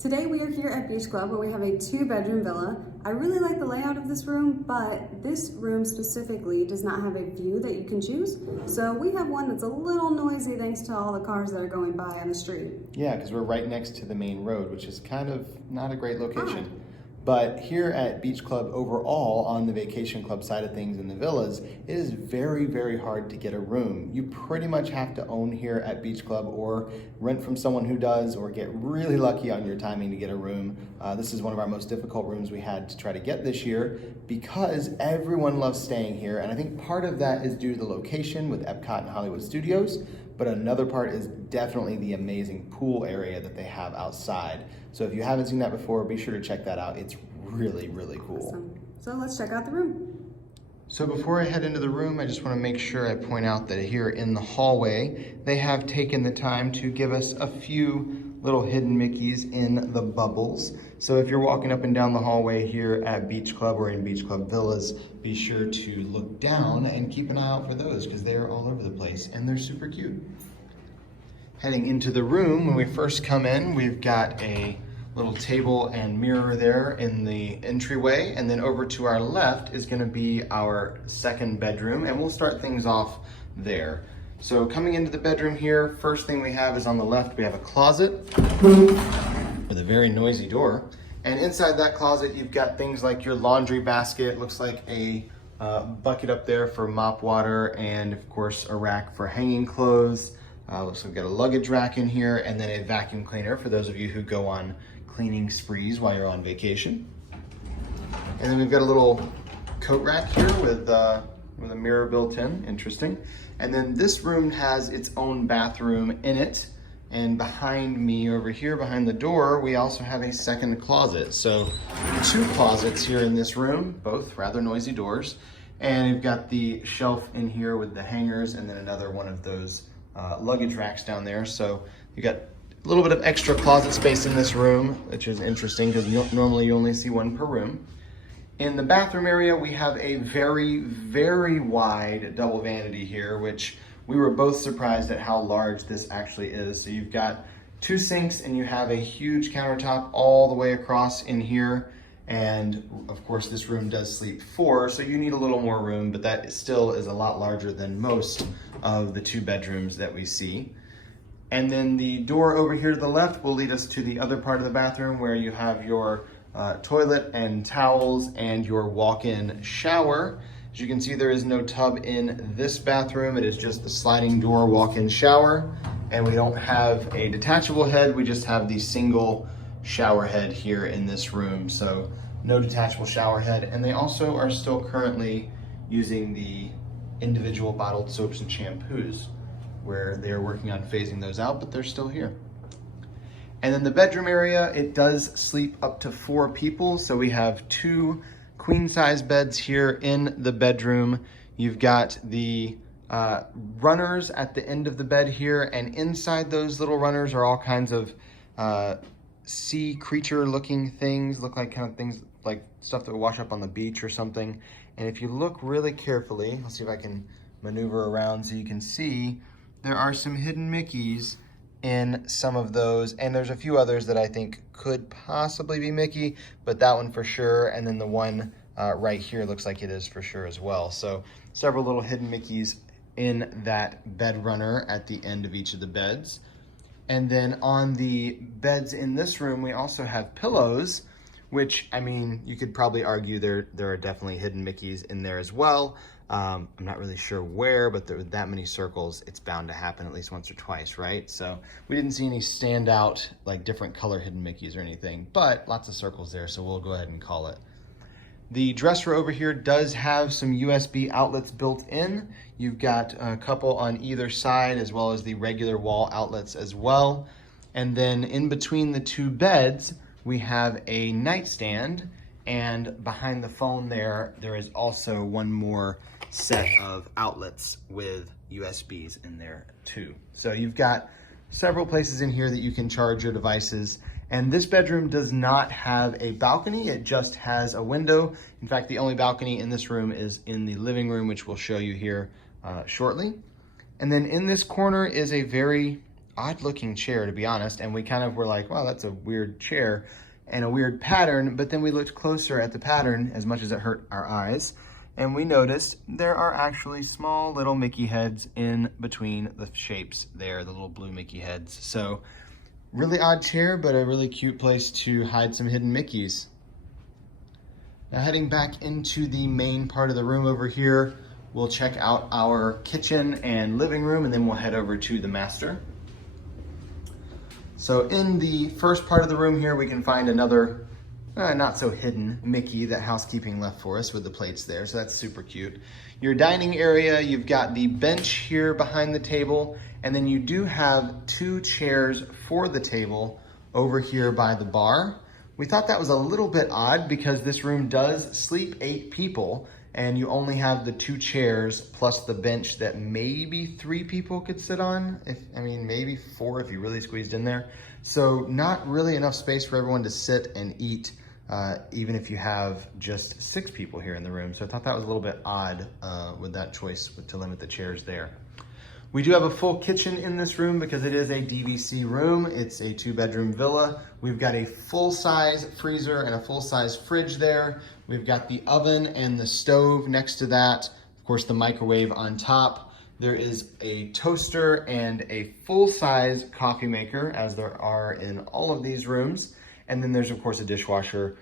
Today we are here at Beach Club where we have a 2-bedroom villa. I really like the layout of this room, but this room specifically does not have a view that you can choose. So we have one that's a little noisy thanks to all the cars that are going by on the street. Yeah, because we're right next to the main road, which is kind of not a great location. But here at Beach Club overall, on the vacation club side of things in the villas, it is very, very hard to get a room. You pretty much have to own here at Beach Club or rent from someone who does, or get really lucky on your timing to get a room. This is one of our most difficult rooms we had to try to get this year because everyone loves staying here. And I think part of that is due to the location with Epcot and Hollywood Studios. But another part is definitely the amazing pool area that they have outside. So if you haven't seen that before, be sure to check that out. It's really, really cool. Awesome. So let's check out the room. So before I head into the room, I just want to make sure I point out that here in the hallway, they have taken the time to give us a few little hidden Mickeys in the bubbles. So if you're walking up and down the hallway here at Beach Club or in Beach Club Villas, be sure to look down and keep an eye out for those because they are all over the place and they're super cute. Heading into the room, when we first come in, we've got a little table and mirror there in the entryway, and then over to our left is going to be our second bedroom, and we'll start things off there. So coming into the bedroom here, first thing we have is on the left, we have a closet with a very noisy door. And inside that closet, you've got things like your laundry basket, looks like a bucket up there for mop water, and of course a rack for hanging clothes. Looks like we've got a luggage rack in here, and then a vacuum cleaner for those of you who go on cleaning sprees while you're on vacation. And then we've got a little coat rack here with a mirror built in, interesting. And then this room has its own bathroom in it. And behind me over here, behind the door, we also have a second closet. So 2 closets here in this room, both rather noisy doors. And we've got the shelf in here with the hangers, and then another one of those luggage racks down there. So you got a little bit of extra closet space in this room, which is interesting because normally you only see one per room. In the bathroom area, we have a very, very wide double vanity here, which we were both surprised at how large this actually is. So you've got 2 sinks and you have a huge countertop all the way across in here. And of course, this room does sleep 4, so you need a little more room, but that still is a lot larger than most of the 2 bedrooms that we see. And then the door over here to the left will lead us to the other part of the bathroom where you have your toilet and towels and your walk-in shower. As you can see, there is no tub in this bathroom. It is just the sliding door walk-in shower. And we don't have a detachable head. We just have the single shower head here in this room. So no detachable shower head. And they also are still currently using the individual bottled soaps and shampoos, where they're working on phasing those out, but they're still here. And then the bedroom area, it does sleep up to 4 people. So we have 2 queen size beds here in the bedroom. You've got the runners at the end of the bed here, and inside those little runners are all kinds of sea creature looking things, look like kind of things like stuff that would wash up on the beach or something. And if you look really carefully, let's see if I can maneuver around so you can see, there are some hidden Mickeys in some of those, and there's a few others that I think could possibly be Mickey, but that one for sure, and then the one right here looks like it is for sure as well. So several little hidden Mickeys in that bed runner at the end of each of the beds. And then on the beds in this room, we also have pillows, which, I mean, you could probably argue there are definitely hidden Mickeys in there as well. I'm not really sure where, but there are that many circles, it's bound to happen at least once or twice, right? So we didn't see any standout, like different color hidden Mickeys or anything, but lots of circles there, so we'll go ahead and call it. The dresser over here does have some USB outlets built in. You've got a couple on either side, as well as the regular wall outlets as well. And then in between the 2 beds, we have a nightstand, and behind the phone there is also one more set of outlets with USBs in there too. So you've got several places in here that you can charge your devices. And this bedroom does not have a balcony, it just has a window. In fact, the only balcony in this room is in the living room, which we'll show you here shortly. And then in this corner is a very odd looking chair, to be honest. And we kind of were like, wow, that's a weird chair and a weird pattern. But then we looked closer at the pattern, as much as it hurt our eyes, and we noticed there are actually small little Mickey heads in between the shapes there, the little blue Mickey heads. So really odd chair, but a really cute place to hide some hidden Mickeys. Now heading back into the main part of the room over here, we'll check out our kitchen and living room, and then we'll head over to the master. So in the first part of the room here, we can find another not so hidden Mickey that housekeeping left for us with the plates there, so that's super cute. Your dining area, you've got the bench here behind the table, and then you do have 2 chairs for the table over here by the bar. We thought that was a little bit odd because this room does sleep 8 people, and you only have the 2 chairs plus the bench that maybe 3 people could sit on. Maybe 4 if you really squeezed in there. So not really enough space for everyone to sit and eat, even if you have just 6 people here in the room. So I thought that was a little bit odd with that choice to limit the chairs there. We do have a full kitchen in this room because it is a DVC room. It's a 2-bedroom villa. We've got a full-size freezer and a full-size fridge there. We've got the oven and the stove next to that. Of course, the microwave on top. There is a toaster and a full-size coffee maker, as there are in all of these rooms. And then there's, of course, a dishwasher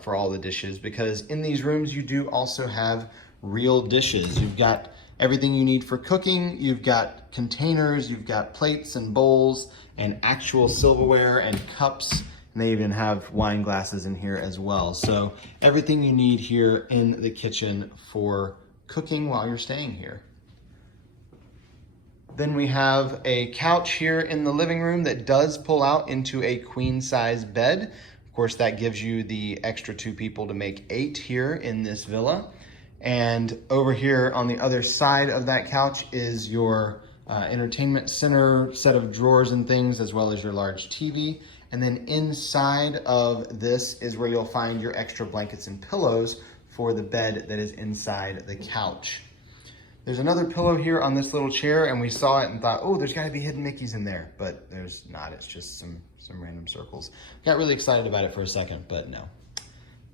for all the dishes, because in these rooms, you do also have real dishes. You've got everything you need for cooking. You've got containers, you've got plates and bowls and actual silverware and cups. And they even have wine glasses in here as well. So everything you need here in the kitchen for cooking while you're staying here. Then we have a couch here in the living room that does pull out into a queen size bed. Of course, that gives you the extra 2 people to make 8 here in this villa. And over here on the other side of that couch is your entertainment center set of drawers and things, as well as your large TV. And then inside of this is where you'll find your extra blankets and pillows for the bed that is inside the couch. There's another pillow here on this little chair, and we saw it and thought, oh, there's gotta be hidden Mickeys in there, but there's not. It's just some random circles. Got really excited about it for a second, but no.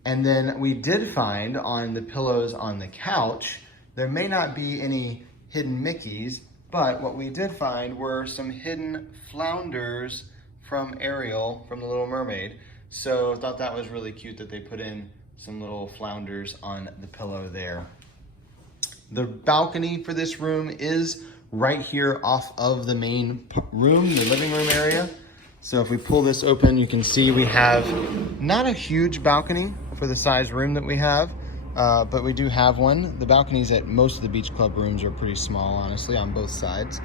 And then we did find on the pillows on the couch, there may not be any hidden Mickeys, but what we did find were some hidden flounders from Ariel, from The Little Mermaid. So I thought that was really cute that they put in some little flounders on the pillow there. The balcony for this room is right here off of the main room, the living room area. So if we pull this open, you can see we have not a huge balcony for the size room that we have, but we do have one. The balconies at most of the beach club rooms are pretty small, honestly, on both sides.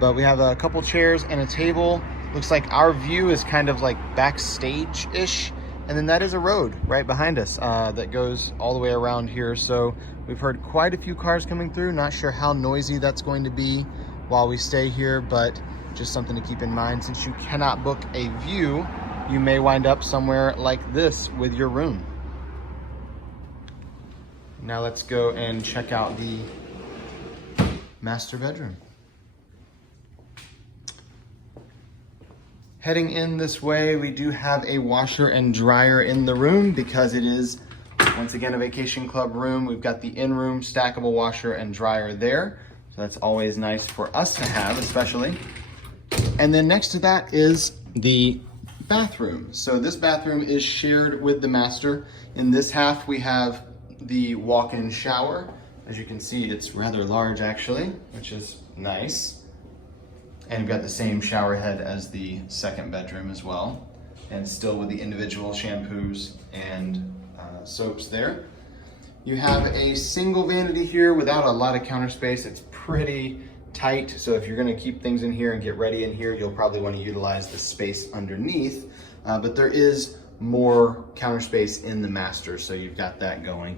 But we have a couple chairs and a table. Looks like our view is kind of like backstage-ish. And then that is a road right behind us that goes all the way around here. So we've heard quite a few cars coming through. Not sure how noisy that's going to be while we stay here, but just something to keep in mind. Since you cannot book a view, you may wind up somewhere like this with your room. Now let's go and check out the master bedroom. Heading in this way, we do have a washer and dryer in the room because it is, once again, a vacation club room. We've got the in-room stackable washer and dryer there. So that's always nice for us to have, especially. And then next to that is the bathroom. So this bathroom is shared with the master. In this half, we have the walk-in shower. As you can see, it's rather large actually, which is nice. And we've got the same shower head as the second bedroom as well. And still with the individual shampoos and soaps there. You have a single vanity here without a lot of counter space. It's pretty tight, so if you're gonna keep things in here and get ready in here, you'll probably wanna utilize the space underneath. But there is more counter space in the master, so you've got that going.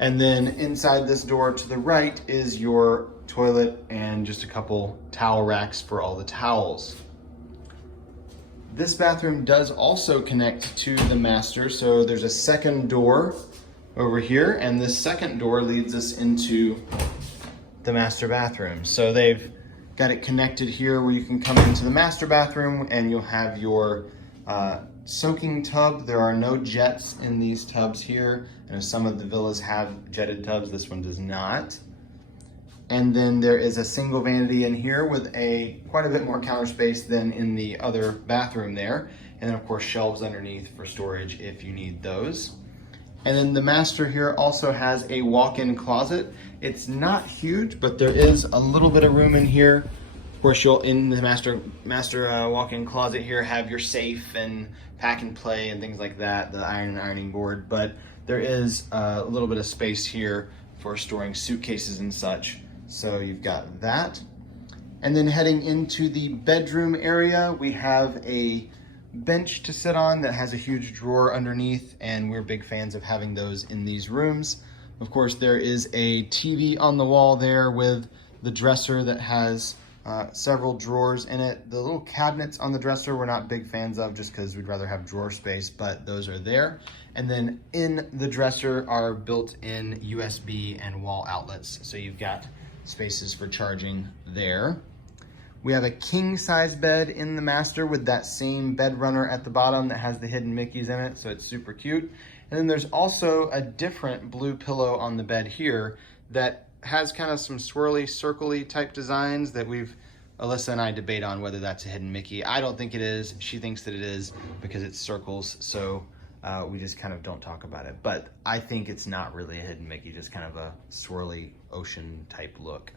And then inside this door to the right is your toilet and just a couple towel racks for all the towels. This bathroom does also connect to the master, so there's a second door over here, and this second door leads us into the master bathroom. So they've Got it connected here where you can come into the master bathroom and you'll have your soaking tub. There are no jets in these tubs here. I know some of the villas have jetted tubs, this one does not. And then there is a single vanity in here with quite a bit more counter space than in the other bathroom there. And then of course shelves underneath for storage if you need those. And then the master here also has a walk-in closet. It's not huge, but there is a little bit of room in here. Of course, you'll, in the master walk-in closet here, have your safe and pack and play and things like that, the iron and ironing board. But there is a little bit of space here for storing suitcases and such. So you've got that. And then heading into the bedroom area, we have a bench to sit on that has a huge drawer underneath, and we're big fans of having those in these rooms. Of course, there is a TV on the wall there with the dresser that has several drawers in it. The little cabinets on the dresser we're not big fans of just because we'd rather have drawer space, but those are there. And then in the dresser are built-in USB and wall outlets, so you've got spaces for charging there. We have a king size bed in the master with that same bed runner at the bottom that has the hidden Mickeys in it, so it's super cute. And then there's also a different blue pillow on the bed here that has kind of some swirly, circly type designs that Alyssa and I debate on whether that's a hidden Mickey. I don't think it is. She thinks that it is because it's circles, so we just kind of don't talk about it. But I think it's not really a hidden Mickey, just kind of a swirly ocean type look.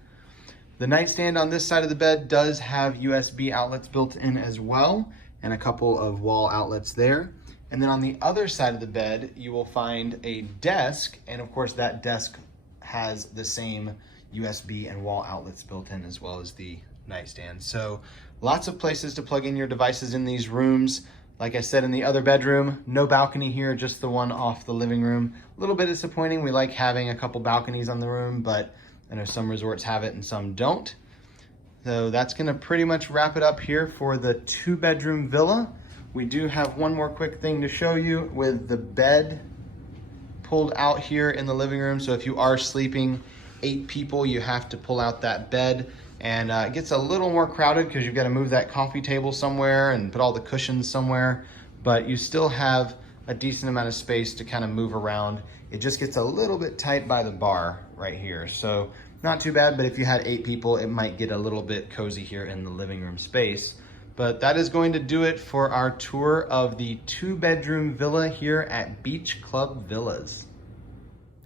The nightstand on this side of the bed does have USB outlets built in as well, and a couple of wall outlets there. And then on the other side of the bed, you will find a desk, and of course that desk has the same USB and wall outlets built in as well as the nightstand. So lots of places to plug in your devices in these rooms. Like I said, in the other bedroom, no balcony here, just the one off the living room. A little bit disappointing. We like having a couple balconies on the room, but I know some resorts have it and some don't. So that's gonna pretty much wrap it up here for the 2-bedroom villa. We do have one more quick thing to show you with the bed pulled out here in the living room. So if you are sleeping 8 people, you have to pull out that bed, and it gets a little more crowded because you've got to move that coffee table somewhere and put all the cushions somewhere, but you still have a decent amount of space to kind of move around. It just gets a little bit tight by the bar right here. So not too bad, but if you had 8 people, it might get a little bit cozy here in the living room space. But that is going to do it for our tour of the 2-bedroom villa here at Beach Club Villas.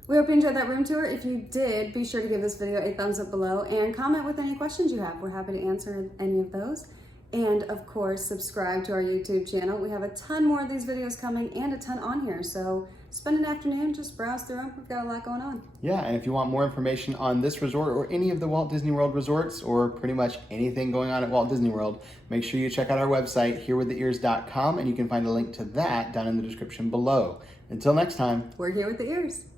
We hope you enjoyed that room tour. If you did, be sure to give this video a thumbs up below and comment with any questions you have. We're happy to answer any of those. And of course, subscribe to our YouTube channel. We have a ton more of these videos coming and a ton on here. So spend an afternoon, just browse through them. We've got a lot going on. Yeah, and if you want more information on this resort or any of the Walt Disney World resorts or pretty much anything going on at Walt Disney World, make sure you check out our website, herewiththeears.com, and you can find a link to that down in the description below. Until next time. We're here with the ears.